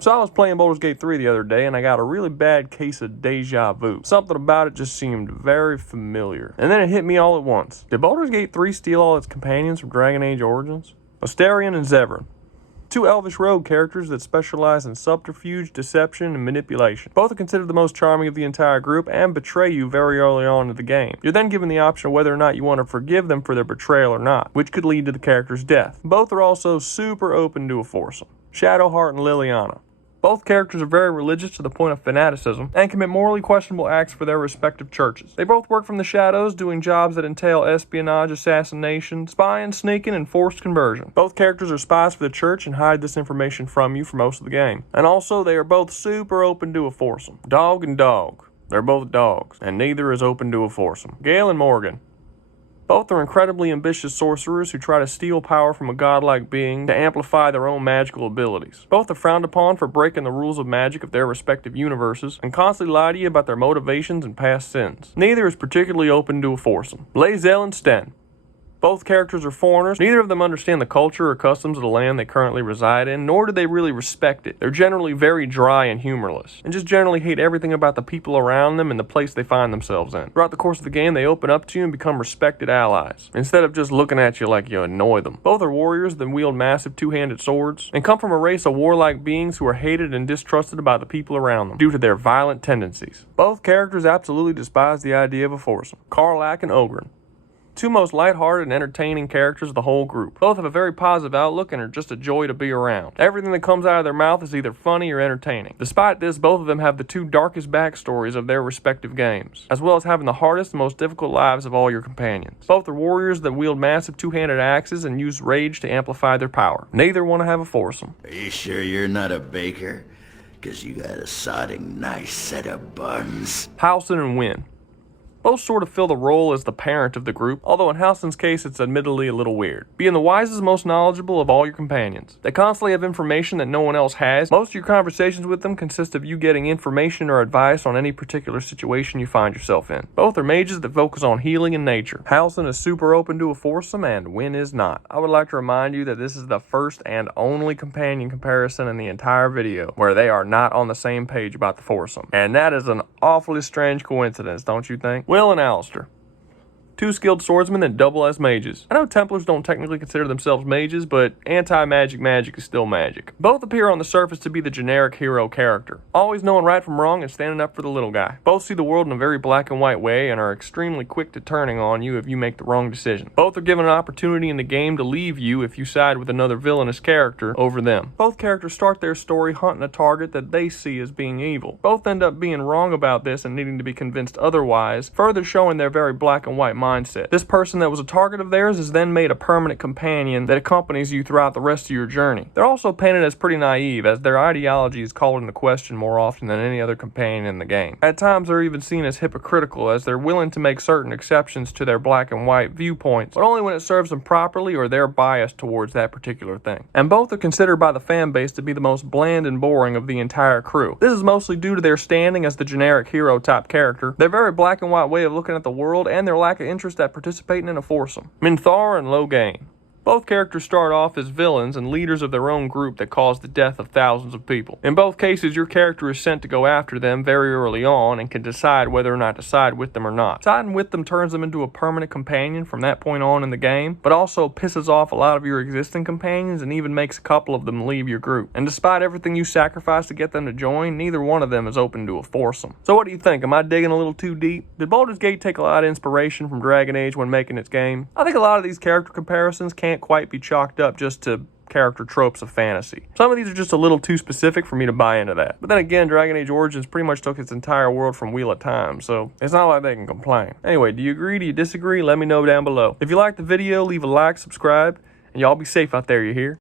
So I was playing Baldur's Gate 3 the other day and I got a really bad case of deja vu. Something about it just seemed very familiar. And then it hit me all at once. Did Baldur's Gate 3 steal all its companions from Dragon Age Origins? Astarion and Zevran. Two elvish rogue characters that specialize in subterfuge, deception, and manipulation. Both are considered the most charming of the entire group and betray you very early on in the game. You're then given the option of whether or not you want to forgive them for their betrayal or not, which could lead to the character's death. Both are also super open to a foursome. Shadowheart and Liliana. Both characters are very religious to the point of fanaticism and commit morally questionable acts for their respective churches. They both work from the shadows, doing jobs that entail espionage, assassination, spying, sneaking, and forced conversion. Both characters are spies for the church and hide this information from you for most of the game. And also, they are both super open to a foursome. Dog and dog. They're both dogs, and neither is open to a foursome. Gale and Morgan. Both are incredibly ambitious sorcerers who try to steal power from a godlike being to amplify their own magical abilities. Both are frowned upon for breaking the rules of magic of their respective universes and constantly lie to you about their motivations and past sins. Neither is particularly open to a foursome. Blazel and Sten. Both characters are foreigners. Neither of them understand the culture or customs of the land they currently reside in, nor do they really respect it. They're generally very dry and humorless, and just generally hate everything about the people around them and the place they find themselves in. Throughout the course of the game, they open up to you and become respected allies, instead of just looking at you like you annoy them. Both are warriors that wield massive two-handed swords, and come from a race of warlike beings who are hated and distrusted by the people around them, due to their violent tendencies. Both characters absolutely despise the idea of a foursome. Karlach and Oghren. Two most lighthearted and entertaining characters of the whole group. Both have a very positive outlook and are just a joy to be around. Everything that comes out of their mouth is either funny or entertaining. Despite this, both of them have the two darkest backstories of their respective games, as well as having the hardest and most difficult lives of all your companions. Both are warriors that wield massive two-handed axes and use rage to amplify their power. Neither want to have a foursome. Are you sure you're not a baker? 'Cause you got a sodding nice set of buns. Halsin and Wynn. Both sort of fill the role as the parent of the group, although in Halsin's case it's admittedly a little weird. Being the wisest, most knowledgeable of all your companions. They constantly have information that no one else has. Most of your conversations with them consist of you getting information or advice on any particular situation you find yourself in. Both are mages that focus on healing and nature. Halsin is super open to a foursome and Wynn is not. I would like to remind you that this is the first and only companion comparison in the entire video where they are not on the same page about the foursome. And that is an awfully strange coincidence, don't you think? Will and Alistair. Two skilled swordsmen that double as mages. I know Templars don't technically consider themselves mages, but anti-magic magic is still magic. Both appear on the surface to be the generic hero character, always knowing right from wrong and standing up for the little guy. Both see the world in a very black and white way and are extremely quick to turning on you if you make the wrong decision. Both are given an opportunity in the game to leave you if you side with another villainous character over them. Both characters start their story hunting a target that they see as being evil. Both end up being wrong about this and needing to be convinced otherwise, further showing their very black and white mindset. This person that was a target of theirs is then made a permanent companion that accompanies you throughout the rest of your journey. They're also painted as pretty naive, as their ideology is called into question more often than any other companion in the game. At times they're even seen as hypocritical, as they're willing to make certain exceptions to their black and white viewpoints, but only when it serves them properly or they're biased towards that particular thing. And both are considered by the fan base to be the most bland and boring of the entire crew. This is mostly due to their standing as the generic hero type character, their very black and white way of looking at the world, and their lack of interest at participating in a foursome. Minthara and Loghain. Both characters start off as villains and leaders of their own group that cause the death of thousands of people. In both cases, your character is sent to go after them very early on and can decide whether or not to side with them or not. Siding with them turns them into a permanent companion from that point on in the game, but also pisses off a lot of your existing companions and even makes a couple of them leave your group. And despite everything you sacrifice to get them to join, neither one of them is open to a foursome. So what do you think? Am I digging a little too deep? Did Baldur's Gate take a lot of inspiration from Dragon Age when making its game? I think a lot of these character comparisons can't quite be chalked up just to character tropes of fantasy. Some of these are just a little too specific for me to buy into that. But then again, Dragon Age Origins pretty much took its entire world from Wheel of Time, so it's not like they can complain. Anyway, do you agree? Do you disagree? Let me know down below. If you liked the video, leave a like, subscribe, and y'all be safe out there, you hear?